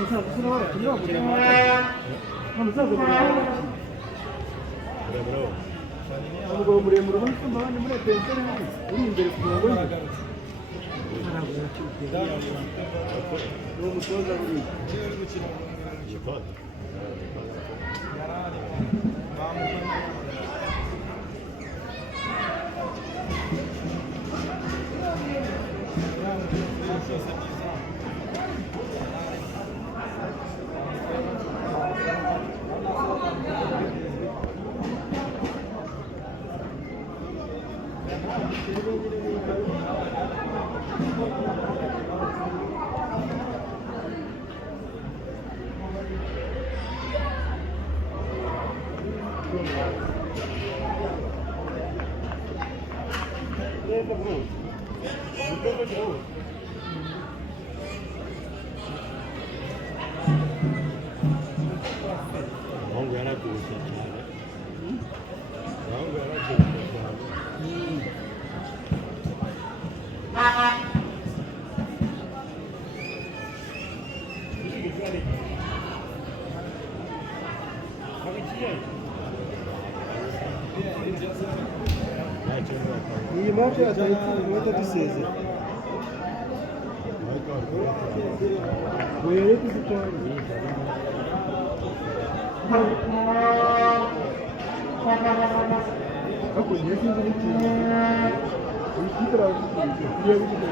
musaza usa n'aho bakenera kugera nta musaza muremure umugabo muremure ubona ko mbabane muri etenseri uri imbere ku murongo w'imbere ni umutoza buriya Long era giusto, long era giusto. iyi match atahita iminota dusezera oya reka izitwara ariko niyo sinzi n'ikintu iyi kipe irawushyikiriza iyo bigeze